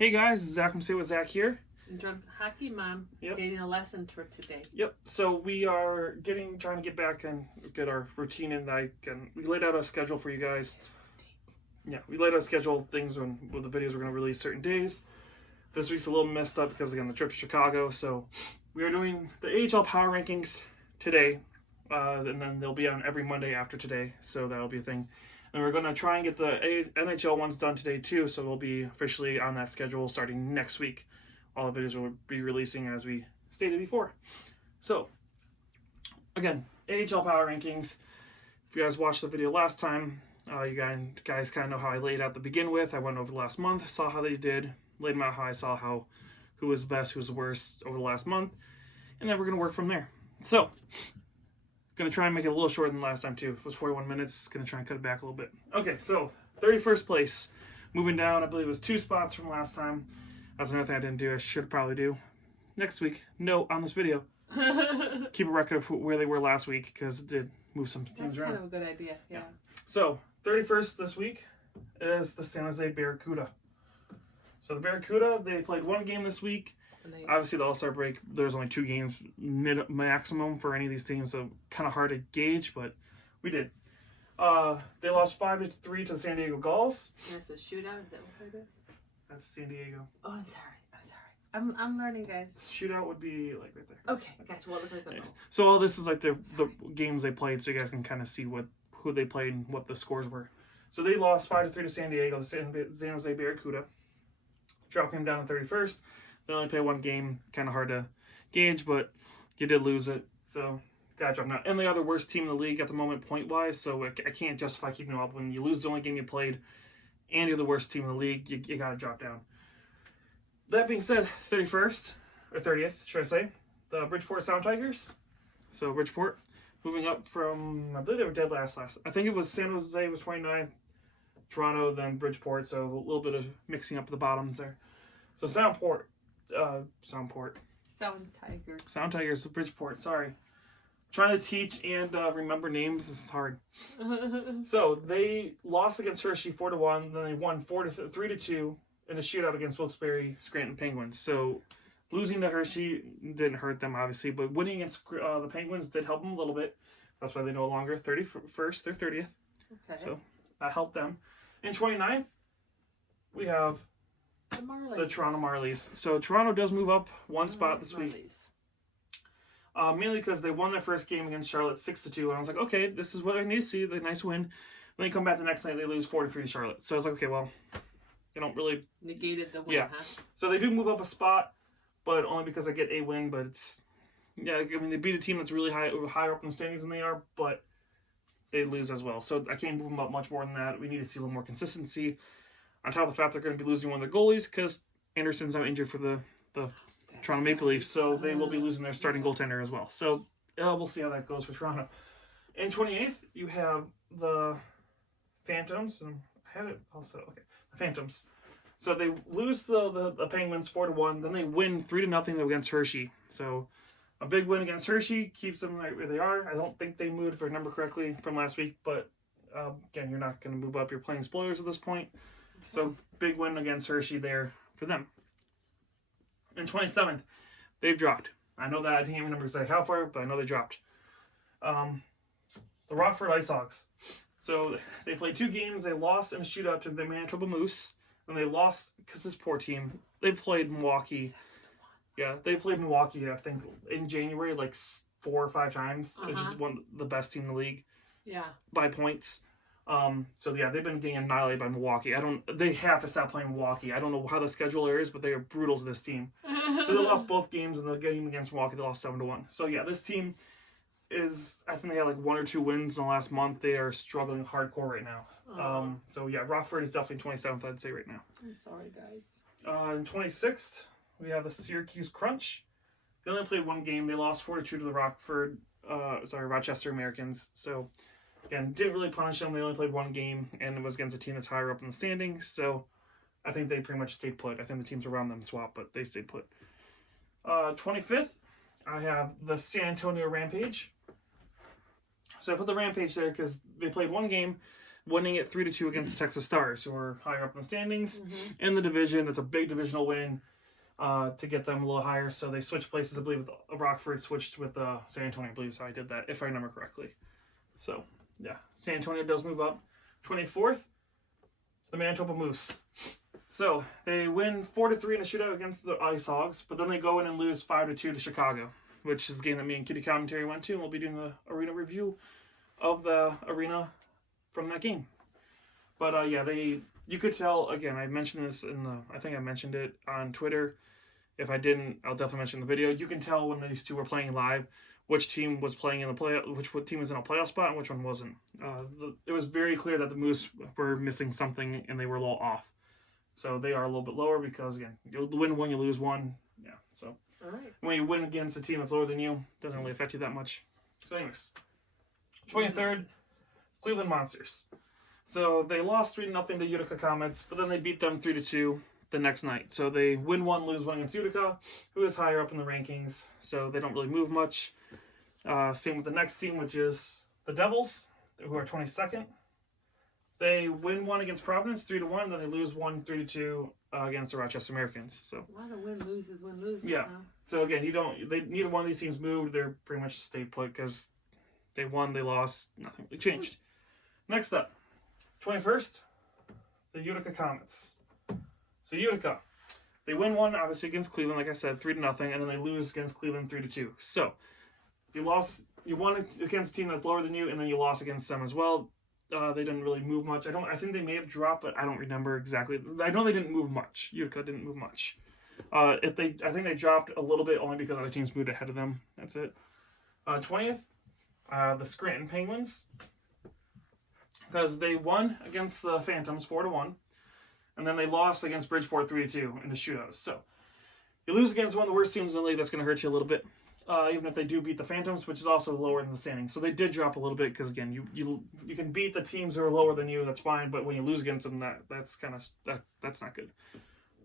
Hey guys, Zach from Say What Zach here. And drunk hockey mom, Yep. getting a lesson for today. Yep. So we are trying to get back and get our routine in. We laid out a schedule for you guys. Yeah, we laid out a schedule things with the videos we're going to release certain days. This week's a little messed up because again the trip to Chicago. So we are doing the AHL Power Rankings today, and then they'll be on every Monday after today. So that'll be a thing. And we're going to try and get the NHL ones done today too, so we'll be officially on that schedule starting next week. All the videos will be releasing as we stated before. So, again, AHL Power Rankings. If you guys watched the video last time, you guys kind of know how I laid out to begin with. I went over the last month, saw how they did, laid them out how I saw who was best, who was the worst over the last month, and then we're going to work from there. So, going to try and make it a little shorter than last time too. It was 41 minutes. Going to try and cut it back a little bit. Okay, so 31st place. Moving down, I believe it was 2 spots from last time. That's another thing I didn't do. I should probably do next week. Note on this video. Keep a record of where they were last week because it did move some teams around. That's kind of a good idea, yeah. So, 31st this week is the San Jose Barracuda. So the Barracuda, they played 1 game this week. Obviously, the All-Star break, there's only 2 games maximum for any of these teams, so kind of hard to gauge, but we did. They lost 5-3 to the San Diego Gulls. That's a shootout? Is that what it is? That's San Diego. Oh, I'm sorry. I'm learning, guys. Shootout would be like right there. Okay, gotcha. Well, it looks like Nice. So all this is like the games they played, so you guys can kind of see who they played and what the scores were. So they lost 5-3 to San Diego, the San Jose Barracuda. Dropping them down to 31st. They only play 1 game, kind of hard to gauge, but you did lose it, so got dropped down. And they are the worst team in the league at the moment, point-wise, so I can't justify keeping them up. When you lose the only game you played, and you're the worst team in the league, you got to drop down. That being said, 31st, or 30th, should I say, the Bridgeport Sound Tigers. So Bridgeport, moving up from, I believe they were dead last. I think it was San Jose was 29th, Toronto, then Bridgeport, so a little bit of mixing up the bottoms there. So Sound Tigers, Bridgeport, sorry. Trying to teach and remember names is hard. So they lost against Hershey 4-1, then they won 3-2 in a shootout against Wilkes-Barre Scranton Penguins. So losing to Hershey didn't hurt them, obviously, but winning against the Penguins did help them a little bit. That's why they no longer 31st, they're 30th. Okay. So that helped them. In 29th, we have the Toronto Marlies. So Toronto does move up 1 spot this week. Mainly because they won their first game against Charlotte 6-2, and I was like, okay, this is what I need to see, the nice win. Then they come back the next night, they lose 4-3 to Charlotte. So I was like, okay, well, they don't really negated the win, yeah. Huh? So they do move up a spot, but only because I get a win. But it's I mean they beat a team that's really higher up in the standings than they are, but they lose as well. So I can't move them up much more than that. We need to see a little more consistency. On top of the fact they're going to be losing one of their goalies because Anderson's now injured for the Toronto Maple Leafs, so they will be losing their starting goaltender as well. So we'll see how that goes for Toronto. In 28th, you have the Phantoms, and I had it also. Okay, the Phantoms. So they lose the Penguins 4-1, then they win 3-0 against Hershey. So a big win against Hershey keeps them right where they are. I don't think they moved, if I remember correctly, from last week, but again, you're not going to move up. You're playing spoilers at this point. Okay. So big win against Hershey there for them. In 27th, they've dropped. I know that I didn't even remember to say how far, but I know they dropped. The Rockford Ice Hogs. So they played 2 games. They lost in a shootout to the Manitoba Moose. And they lost because this poor team. They played Milwaukee. Yeah, they played Milwaukee, I think, in January like 4 or 5 times. Which is one of the best team in the league. Yeah. By points. So yeah, they've been getting annihilated by Milwaukee. They have to stop playing Milwaukee. I don't know how the schedule is, but they are brutal to this team. So they lost both games, and the game against Milwaukee, they lost 7-1. So yeah, this team I think they had like 1 or 2 wins in the last month. They are struggling hardcore right now. So yeah, Rockford is definitely 27th, I'd say right now. I'm sorry, guys. In 26th, we have the Syracuse Crunch. They only played 1 game. They lost 4-2 to the Rochester Americans. So again, didn't really punish them. They only played 1 game, and it was against a team that's higher up in the standings. So I think they pretty much stayed put. I think the teams around them swapped, but they stayed put. 25th, I have the San Antonio Rampage. So I put the Rampage there because they played 1 game winning it 3-2 against the Texas Stars, who are higher up in the standings Mm-hmm. in the division. It's a big divisional win to get them a little higher. So they switched places, I believe. Rockford switched with San Antonio, I believe. So I did that, if I remember correctly. So, yeah, San Antonio does move up. 24th, the Manitoba Moose. So they win 4-3 in a shootout against the Ice Hogs, but then they go in and lose 5-2 to Chicago, which is the game that me and Kitty Commentary went to, and we'll be doing the arena review of the arena from that game. But yeah, you could tell, again, I mentioned this I think I mentioned it on Twitter. If I didn't, I'll definitely mention in the video. You can tell when these two were playing live which team was playing in the which team was in a playoff spot and which one wasn't. It was very clear that the Moose were missing something and they were a little off. So they are a little bit lower because, again, you win one, you lose one. Yeah, so All right. when you win against a team that's lower than you, it doesn't really affect you that much. So anyways, 23rd, Cleveland Monsters. So they lost 3-0 to Utica Comets, but then they beat them 3-2 the next night. So they win one, lose one against Utica, who is higher up in the rankings. So they don't really move much. Same with the next team, which is the Devils, who are 22nd. They win one against Providence 3-1, then they lose one 3-2 against the Rochester Americans. So a lot of win-loses. yeah. Huh? So again, neither one of these teams moved. They're pretty much stayed put because they won, they lost, nothing really changed. Next up, 21st, the Utica Comets. So Utica, they win one obviously against Cleveland, like I said, 3-0, and then they lose against Cleveland 3-2. So you won against a team that's lower than you, and then you lost against them as well. They didn't really move much. I think they may have dropped, but I don't remember exactly. I know they didn't move much. Utica didn't move much. I think they dropped a little bit only because other teams moved ahead of them. That's it. 20th, the Scranton Penguins, because they won against the Phantoms 4-1, and then they lost against Bridgeport 3-2 in the shootouts. So you lose against one of the worst teams in the league. That's going to hurt you a little bit. Even if they do beat the Phantoms, which is also lower in the standings. So they did drop a little bit because, again, you can beat the teams who are lower than you, that's fine, but when you lose against them, that's not good.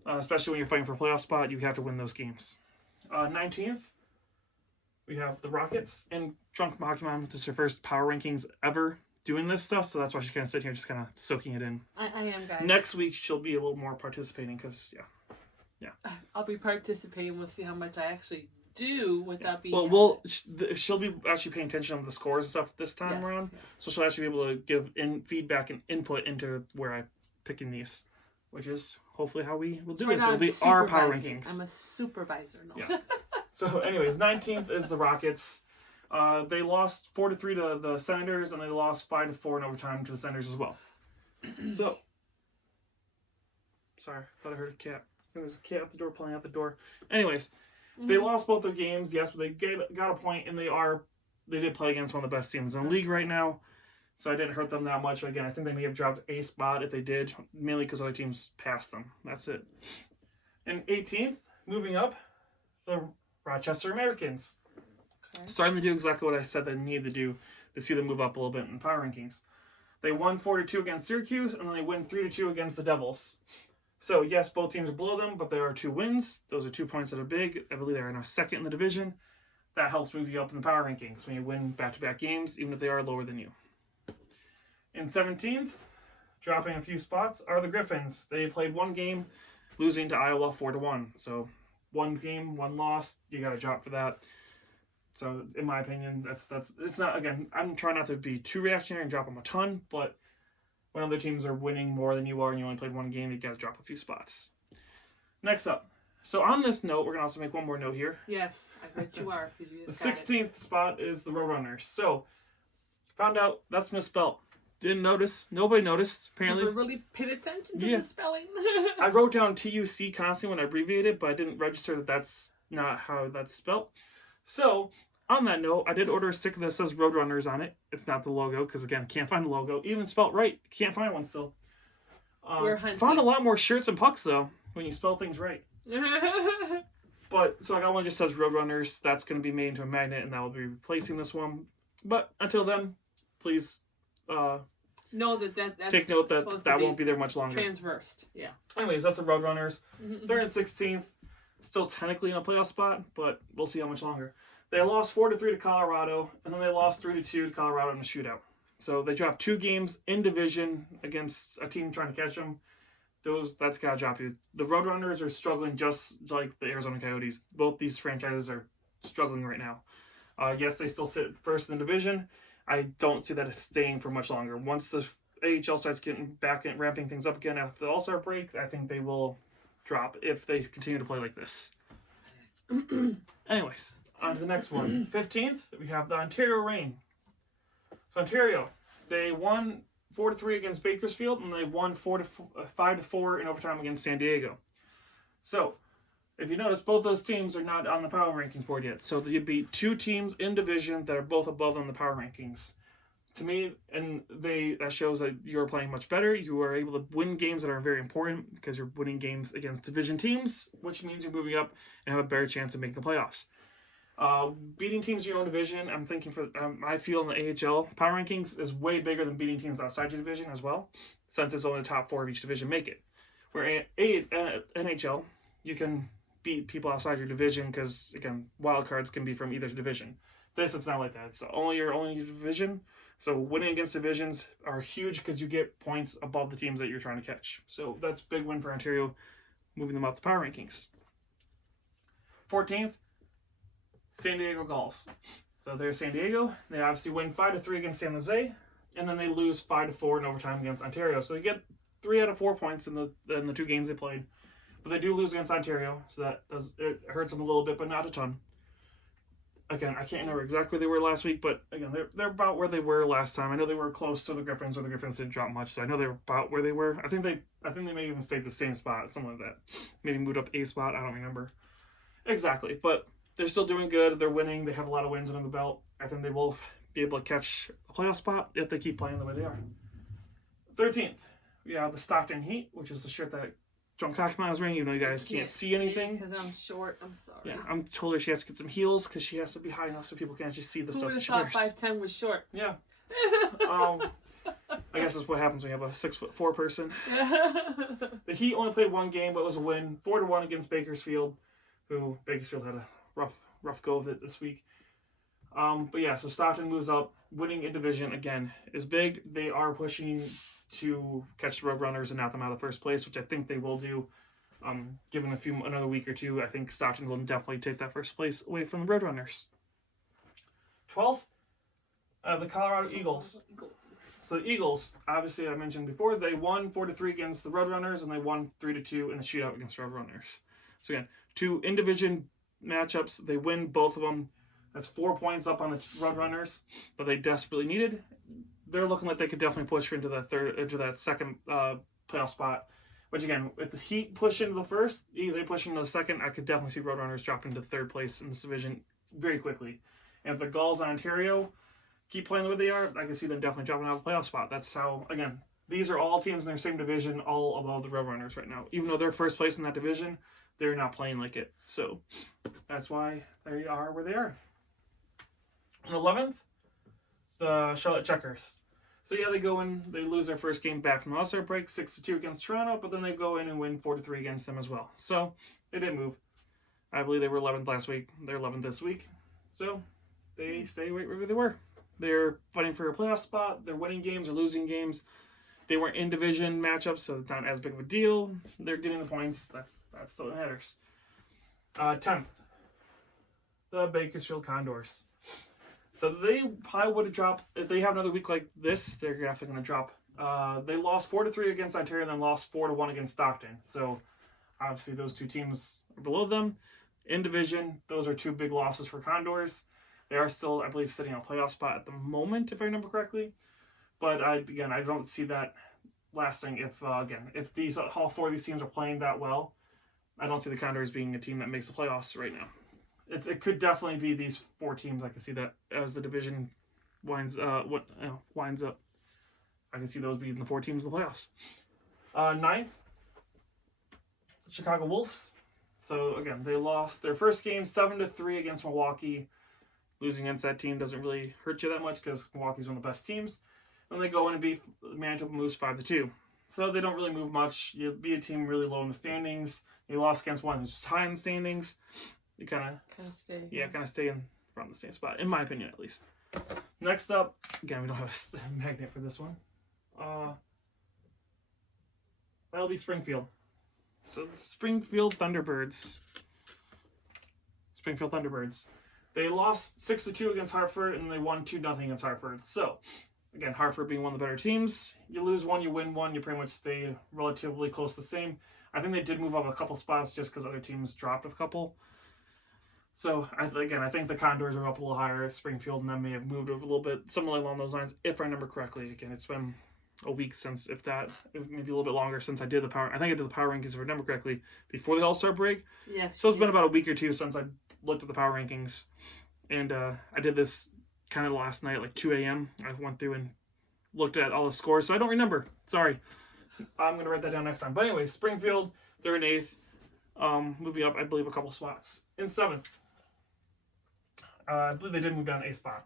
Especially when you're fighting for a playoff spot, you have to win those games. 19th, we have the Rockets, and Drunk Hockey Mom, this is her first Power Rankings ever doing this stuff, so that's why she's kind of sitting here just kind of soaking it in. I am, guys. Next week, she'll be a little more participating because, yeah. I'll be participating. We'll see how much I actually do without being. Well, she'll be actually paying attention to the scores and stuff this time around, yes. so she'll actually be able to give feedback and input into where I'm picking these, which is hopefully how we will do it. So it'll be our Power Rankings. I'm a supervisor. No. Yeah. So, anyways, 19th is the Rockets. They lost 4-3 to the Senators, and they lost 5-4 in overtime to the Senators as well. So, sorry, thought I heard a cat. There's a cat at the door playing out the door. Anyways. They lost both their games, yes, but they got a point, and they did play against one of the best teams in the league right now, so I didn't hurt them that much. But again, I think they may have dropped a spot if they did, mainly because other teams passed them. That's it. And 18th, moving up, the Rochester Americans. Okay. Starting to do exactly what I said they needed to do to see them move up a little bit in Power Rankings. They won 4-2 against Syracuse, and then they win 3-2 against the Devils. So, yes, both teams are below them, but there are 2 wins. Those are 2 points that are big. I believe they're now second in the division. That helps move you up in the Power Rankings when you win back-to-back games, even if they are lower than you. In 17th, dropping a few spots, are the Griffins. They played 1 game, losing to Iowa 4-1. So, 1 game, 1 loss. You got to drop for that. So, in my opinion, that's it's not, again, I'm trying not to be too reactionary and drop them a ton, but when other teams are winning more than you are and you only played 1 game, you got to drop a few spots. Next up. So on this note, we're going to also make one more note here. Yes, I bet you are. You the 16th spot is the Roadrunners. So, found out that's misspelled. Didn't notice. Nobody noticed, apparently. Never really paid attention to the spelling. I wrote down TUC constantly when I abbreviated, but I didn't register that that's not how that's spelled. So, on that note, I did order a sticker that says Roadrunners on it. It's not the logo, because again, can't find the logo. Even spelled right, can't find one still. We're hunting. Found a lot more shirts and pucks, though, when you spell things right. But, so I got one that just says Roadrunners. That's going to be made into a magnet, and that will be replacing this one. But, until then, please know that's take note that won't be there much longer. Transversed, yeah. Anyways, that's the Roadrunners. They're in 16th. Still technically in a playoff spot, but we'll see how much longer. They lost 4-3 to Colorado, and then they lost 3-2 to Colorado in the shootout. So they dropped 2 games in division against a team trying to catch them. That's gotta drop you. The Roadrunners are struggling just like the Arizona Coyotes. Both these franchises are struggling right now. Yes, they still sit first in the division. I don't see that staying for much longer. Once the AHL starts getting back and ramping things up again after the All-Star break, I think they will drop if they continue to play like this. Anyways, on to the next one. 15th, we have the Ontario Reign. So Ontario, they won 4-3 against Bakersfield, and they won 5-4 in overtime against San Diego. So, if you notice, both those teams are not on the Power Rankings board yet. So you beat 2 teams in division that are both above on the Power Rankings. To me, and that shows that you're playing much better. You are able to win games that are very important because you're winning games against division teams, which means you're moving up and have a better chance of making the playoffs. Beating teams in your own division, I'm thinking I feel in the AHL Power Rankings is way bigger than beating teams outside your division as well, since it's only the top 4 of each division make it. Where NHL, you can beat people outside your division because, again, wild cards can be from either division. It's not like that. It's only your division. So winning against divisions are huge because you get points above the teams that you're trying to catch. So that's a big win for Ontario, moving them up the Power Rankings. 14th, San Diego Gulls. So there's San Diego. They obviously win 5-3 against San Jose, and then they lose 5-4 in overtime against Ontario. So they get 3 out of 4 points in the 2 games they played. But they do lose against Ontario, so it hurts them a little bit, but not a ton. Again, I can't remember exactly where they were last week, but again, they're about where they were last time. I know they were close to the Griffins, where the Griffins didn't drop much, so I know they were about where they were. I think they may even stay the same spot, something like that. Maybe moved up a spot. I don't remember exactly, but they're still doing good. They're winning. They have a lot of wins under the belt. I think they will be able to catch a playoff spot if they keep playing the way they are. 13th, we have the Stockton Heat, which is the shirt that John Cockman is wearing, even though you guys can't see anything. Because I'm short, I'm sorry. Yeah, I'm told her she has to get some heels because she has to be high enough so people can actually see the stuff that she wears. Who would have thought 5'10" was short? Yeah. I guess that's what happens when you have a 6'4" person. The Heat only played 1 game, but it was a win. 4-1 against Bakersfield, who Bakersfield had a rough go of it this week. But yeah, so Stockton moves up. Winning in division, again, is big. They are pushing to catch the Roadrunners and knock them out of first place, which I think they will do. Given another week or two, I think Stockton will definitely take that first place away from the Roadrunners. 12th, the Colorado Eagles. So the Eagles, obviously I mentioned before, they won 4-3 against the Roadrunners, and they won 3-2 in a shootout against Roadrunners. So again, 2 in-division matchups. They win both of them. That's 4 points up on the Roadrunners that they desperately needed. They're looking like they could definitely push into that second playoff spot. Which again, if the Heat push into the first, they push into the second, I could definitely see Roadrunners dropping to 3rd place in this division very quickly. And if the Gulls on Ontario keep playing the way they are, I can see them definitely dropping out of the playoff spot. That's how, again, these are all teams in their same division, all above the Roadrunners right now. Even though they're first place in that division, they're not playing like it. So that's why they are where they are. And 11th, the Charlotte Checkers. So yeah, they go in, they lose their first game back from the All-Star break, 6-2 against Toronto, but then they go in and win 4-3 against them as well. So they didn't move. I believe they were 11th last week. They're 11th this week. So they stay right where they were. They're fighting for a playoff spot. They're winning games or losing games. They weren't in division matchups, so it's not as big of a deal. They're getting the points. That's still what matters. 10th, the Bakersfield Condors. So they probably would have dropped, if they have another week like this, they're definitely going to drop. They lost 4-3 against Ontario and then lost 4-1 against Stockton. So obviously those 2 teams are below them. In division, those are 2 big losses for Condors. They are still, I believe, sitting on a playoff spot at the moment, if I remember correctly. But I don't see that lasting if all 4 of these teams are playing that well. I don't see the Condors being a team that makes the playoffs right now. It could definitely be these 4 teams. I can see that as the division winds up. I can see those being the 4 teams in the playoffs. 9th, Chicago Wolves. So again, they lost their first game 7-3 against Milwaukee. Losing against that team doesn't really hurt you that much because Milwaukee's one of the best teams. Then they go in and beat Manitoba Moose 5-2. So they don't really move much. You beat a team really low in the standings. You lost against one who's high in the standings. You kind of stay in around the same spot, in my opinion, at least. Next up, again, we don't have a magnet for this one. That'll be Springfield. So Springfield Thunderbirds. They lost 6-2 against Hartford, and they won 2-0 against Hartford. So, again, Hartford being one of the better teams. You lose one, you win one, you pretty much stay relatively close to the same. I think they did move up a couple spots just because other teams dropped a couple. So, I think the Condors are up a little higher. Springfield and them may have moved over a little bit, something along those lines, if I remember correctly. Again, it's been a week since, if that, maybe a little bit longer since I did the Power. I think I did the Power Rankings, if I remember correctly, before the All-Star break. Yes. So it's been about a week or two since I looked at the Power Rankings. And I did this kind of last night, like 2 a.m. I went through and looked at all the scores, so I don't remember. Sorry. I'm going to write that down next time. But anyway, Springfield, they're in 8th. Moving up, I believe, a couple spots. In 7th. I believe they did move down a spot.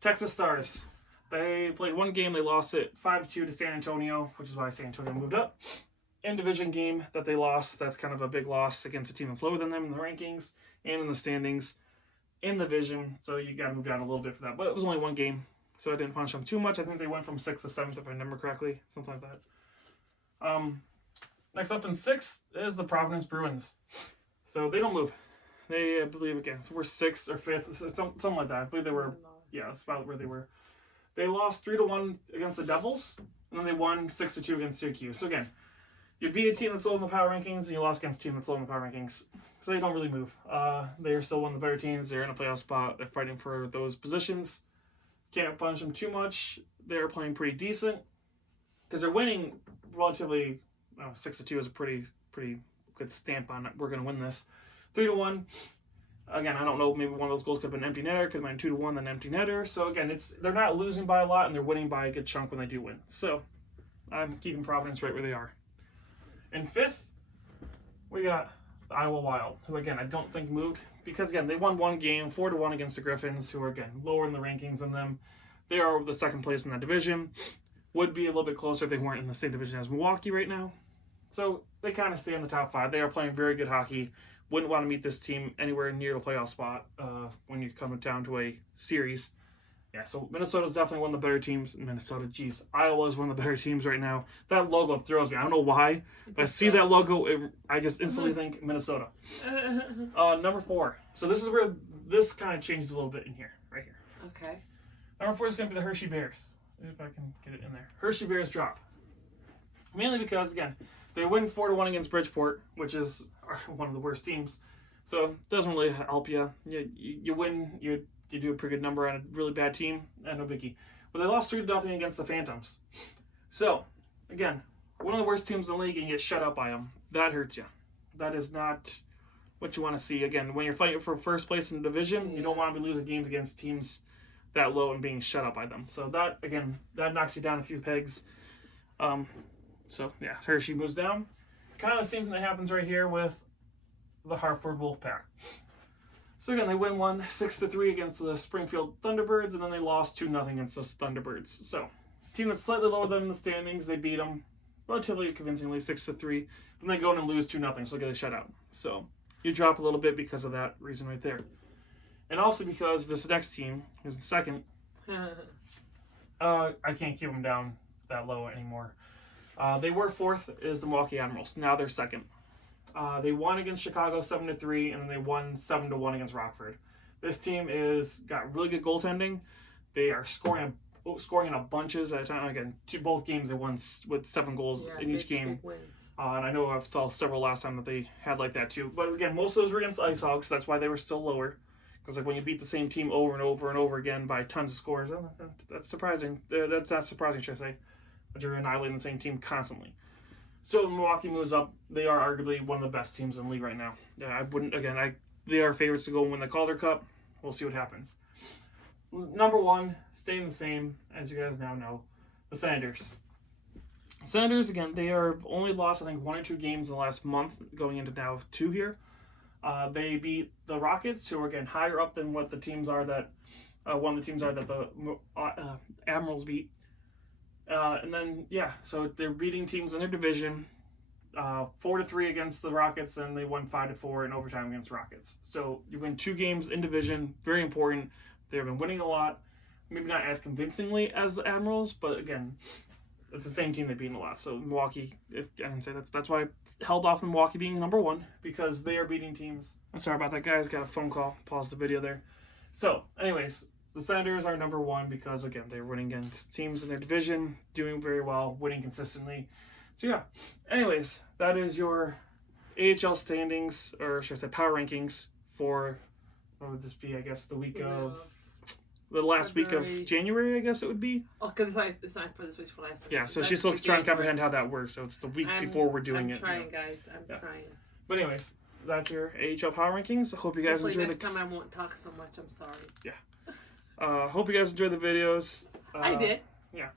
Texas Stars. They played one game. They lost it 5-2 to San Antonio, which is why San Antonio moved up. In division game that they lost, that's kind of a big loss against a team that's lower than them in the rankings and in the standings in the division. So you got to move down a little bit for that. But it was only one game, so I didn't punish them too much. I think they went from 6th to 7th, if I remember correctly, something like that. Next up in 6th is the Providence Bruins. So they don't move. They, I believe, again, were 6th or 5th, something like that. I believe they were, yeah, that's about where they were. They lost 3-1 against the Devils, and then they won 6-2 against Syracuse. So again, you beat a team that's low in the power rankings, and you lost against a team that's low in the power rankings. So they don't really move. They are still one of the better teams. They're in a playoff spot. They're fighting for those positions. Can't punish them too much. They're playing pretty decent because they're winning relatively. 6-2 is a pretty good stamp on it. We're going to win this. 3-1. Again, I don't know. Maybe one of those goals could have been empty netter. Could have been 2-1, then empty netter. So again, they're not losing by a lot, and they're winning by a good chunk when they do win. So I'm keeping Providence right where they are. In 5th, we got the Iowa Wild, who again I don't think moved because again they won one game 4-1 against the Griffins, who are again lower in the rankings than them. They are the 2nd place in that division. Would be a little bit closer if they weren't in the same division as Milwaukee right now. So they kind of stay in the top 5. They are playing very good hockey. Wouldn't want to meet this team anywhere near the playoff spot when you're coming down to a series. Yeah, so Minnesota's definitely one of the better teams. Iowa is one of the better teams right now. That logo throws me. I don't know why. If I see that logo, I just instantly think Minnesota. Number 4. So this is where this kind of changes a little bit in here, right here. Okay. Number 4 is going to be the Hershey Bears. If I can get it in there. Hershey Bears drop. Mainly because, again, they win 4-1 against Bridgeport, which is one of the worst teams. So it doesn't really help you. You win, you do a pretty good number on a really bad team, and no biggie. But they lost 3-0 against the Phantoms. So, again, one of the worst teams in the league, and you get shut out by them. That hurts you. That is not what you want to see. Again, when you're fighting for first place in the division, you don't want to be losing games against teams that low and being shut out by them. So that, again, that knocks you down a few pegs. So, yeah, Hershey moves down. Kind of the same thing that happens right here with the Hartford Wolfpack. So again, they win 6-3 against the Springfield Thunderbirds, and then they lost 2-0 against the Thunderbirds. So, team that's slightly lower than in the standings, they beat them relatively convincingly, 6-3. Then they go in and lose 2-0, so they get a shutout. So, you drop a little bit because of that reason right there. And also because this next team, who's in 2nd, I can't keep them down that low anymore. They were 4th, is the Milwaukee Admirals. Now they're 2nd. They won against Chicago 7-3, and then they won 7-1 against Rockford. This team got really good goaltending. They are scoring in a bunches at a time. Again, both games they won with 7 goals in each game. And I know I saw several last time that they had like that too. But again, most of those were against Ice Hogs, so that's why they were still lower. Because like when you beat the same team over and over and over again by tons of scores, that's surprising. That's not surprising, should I say? But you're annihilating the same team constantly. So Milwaukee moves up. They are arguably one of the best teams in the league right now. Yeah, they are favorites to go and win the Calder Cup. We'll see what happens. Number 1, staying the same, as you guys now know, the Senators. Senators, again, they are only lost, I think, 1 or 2 games in the last month, going into now 2 here. They beat the Rockets, who are, again, higher up than what the teams are that one of the teams are that the Admirals beat. And then, so they're beating teams in their division, 4-3 against the Rockets, and they won 5-4 in overtime against the Rockets. So you win 2 games in division, very important. They've been winning a lot. maybe not as convincingly as the Admirals, but again, it's the same team they've beaten a lot. So Milwaukee, if I can say that's why I held off Milwaukee being number one, because they are beating teams. I'm sorry about that, guys. Got a phone call. Pause the video there. So, anyways, the Senators are number one because, again, they're winning against teams in their division, doing very well, winning consistently. So, yeah. Anyways, that is your AHL standings, or should I say power rankings for, what would this be, I guess, the last week of January, I guess it would be. Oh, because it's not for this week, for last week. Yeah, so she's still trying to comprehend how that works. So it's the week before we're doing it. I'm trying, guys. I'm trying. But anyways, that's your AHL Power Rankings. I hope you guys enjoy next time I won't talk so much. I'm sorry. Yeah. Hope you guys enjoy the videos. I did. Yeah.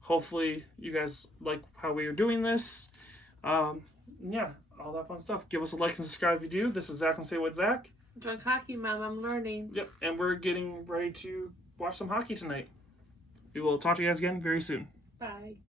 Hopefully you guys like how we are doing this. Yeah, all that fun stuff. Give us a like and subscribe if you do. This is Zach from Say What Zach. Drunk hockey, Mom. I'm learning. Yep, and we're getting ready to watch some hockey tonight. We will talk to you guys again very soon. Bye.